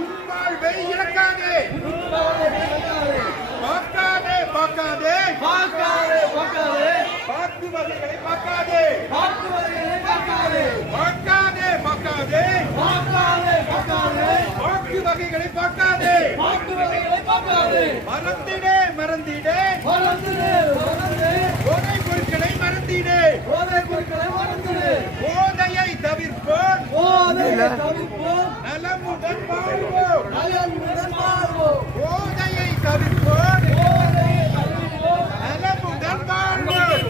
உன்மாழ்வை இழக்காதே, பார்க்காதே பார்க்காதே, பார்த்து வகைகளை பார்க்காதே, பார்க்காதே பார்க்காதே, பார்த்து வகைகளை பார்க்காதே, மறந்திடே மறந்திடே, போதை பொருட்களை மறந்திடே, போதையை தவிர்ப்போம், நலமுடன் வாழ்வோம், போதையை தவிர்ப்போம், நலமுடன் வாழ்வோம்.